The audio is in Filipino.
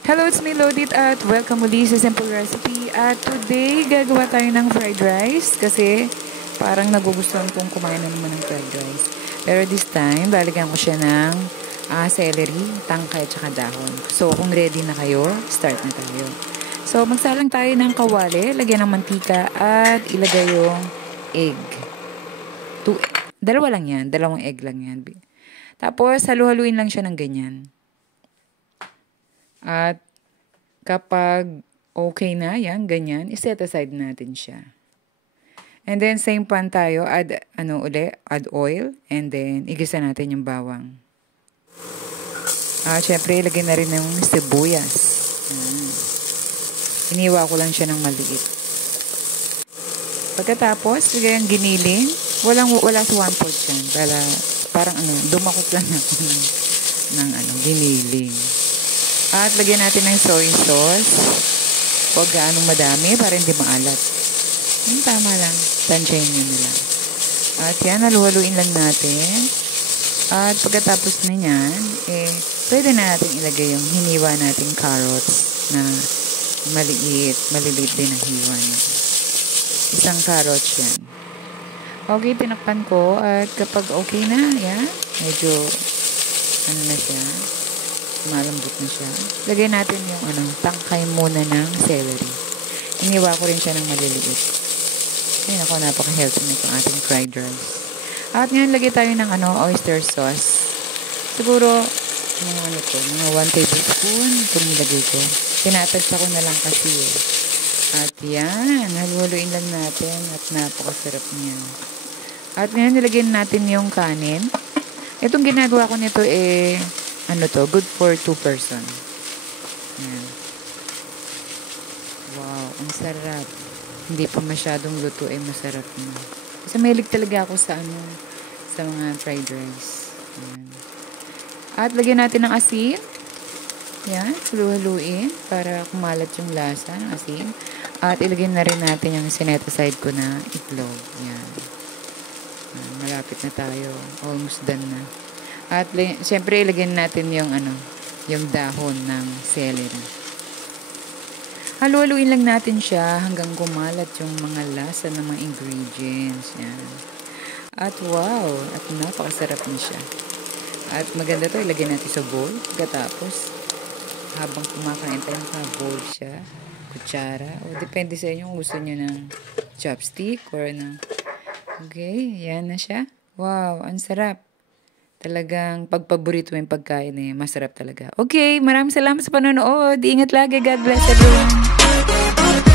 Hello, it's me Lodit at welcome muli sa Simple Recipe. At today, gagawa tayo ng fried rice kasi parang nagugustuhan kong kumain na naman ng fried rice. Pero this time, balikan ko siya ng celery, tangkay at saka dahon. So, kung ready na kayo, start na tayo. So, magsalang tayo ng kawali, lagyan ng mantika at ilagay yung egg. Dalawa lang yan, dalawang egg lang yan. Tapos, halu-haluin lang siya ng ganyan. At kapag okay na, yan, ganyan, iset aside natin siya. And then, same pan tayo, add oil, and then, igisa natin yung bawang. Syempre, ilagay na rin ng sibuyas. Iniwa ko lang siya ng maliit. Pagkatapos, lagay ang giniling. Wala sa 1/4 yan. Parang dumakot lang ako ng giniling. At lagyan natin ng soy sauce. Huwag gaanong madami para hindi maalat. Tama lang. Tansyahin nyo nila. At yan, halu-haluin lang natin. At pagkatapos na yan, pwede na natin ilagay yung hiniwa nating carrots na maliliit din ang hiwa na. Isang carrots yan. Okay, tinakpan ko. At kapag okay na, yan, medyo, na siya, malambot na siya. Lagay natin yung tangkay muna ng celery. Iniwa ko rin siya ng maliliit. Ayun ako, napaka-healthy na itong ating fried rice. At ngayon, lagay tayo ng oyster sauce. Siguro, mga 1 tablespoon itong nilagay ko. Tinatagsa ko na lang kasi At yan, haluhaluin lang natin at napakasarap niya. At ngayon, nilagay natin yung kanin. Itong ginagawa ko nito good for 2 person. Yan. Wow, ang sarap. Hindi pa masyadong luto, masarap na. Kasi mahilig talaga ako sa mga fried rice. Yan. At lagyan natin ng asin. Yan, halu-haluin para kumalat yung lasa ng asin. At ilagyan na rin natin yung sinet aside ko na itlog. Yan. Malapit na tayo. Almost done na. At siyempre ilagyan natin yung dahon ng celery. Halu-haluin lang natin siya hanggang kumalat yung mga lasa ng mga ingredients. Yan. At wow, at napakasarap na siya. At maganda to, ilagyan natin sa bowl. Pagkatapos, habang kumakain tayo, bowl siya, kutsara. O depende sa inyo kung gusto nyo ng chopstick or Okay, yan na siya. Wow, ang sarap. Talagang pagpaborito yung pagkain masarap talaga. Okay, maraming salamat sa panonood. Ingat lagi. God bless everyone.